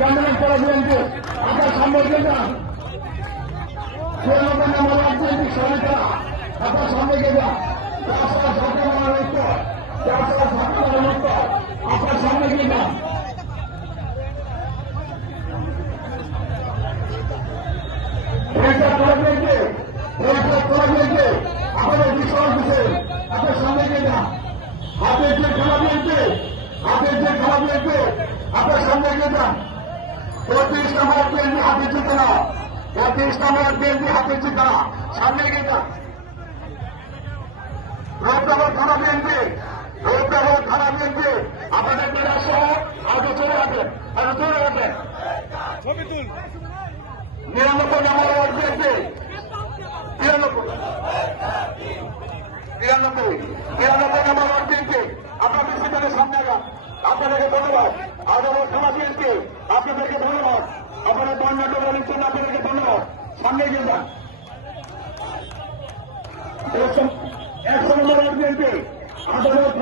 চন্দনের পরে বিএনপি আপনার সামনে গিয়ে যান। 96 নম্বর ওয়ার্ড বিএনপি সহায়তা আপনার সামনে গিয়ে যান। 407 নম্বর উত্তর 407 নম্বর উত্তর আপনার সামনে গিয়ে যান। আপনাদের বিশ্বাস দিচ্ছে আপনার সামনে গিয়ে যান। হাতের যে খেলা বিএনপি আপনার সামনে গিয়ে যান। 35 নম্বর বিএনপি হাতে জিতে না, 35 নম্বর বিএনপি হাতে জিতে না, সামনে গিয়ে যান। রৌদ্রনগর থানা বিএনপি আপনাদের ক্রীড়া সহ আগে চলে আসবেন, 99 নম্বর ওয়ার্ড বিএনপি 93 নম্বর ওয়ার্ড বিএনপি আপনাদের সেখানে সামনে যান। আপনাদেরকে ধন্যবাদ। আদালত থানা বিএনপি আপনাদেরকে ধন্যবাদ। আপনাদের বর্ণাঢ্য র্যালির জন্য আপনাদেরকে ধন্যবাদ। সামনে গিয়ে যান। 100 নম্বর ওয়ার্ড বিএনপি আদালত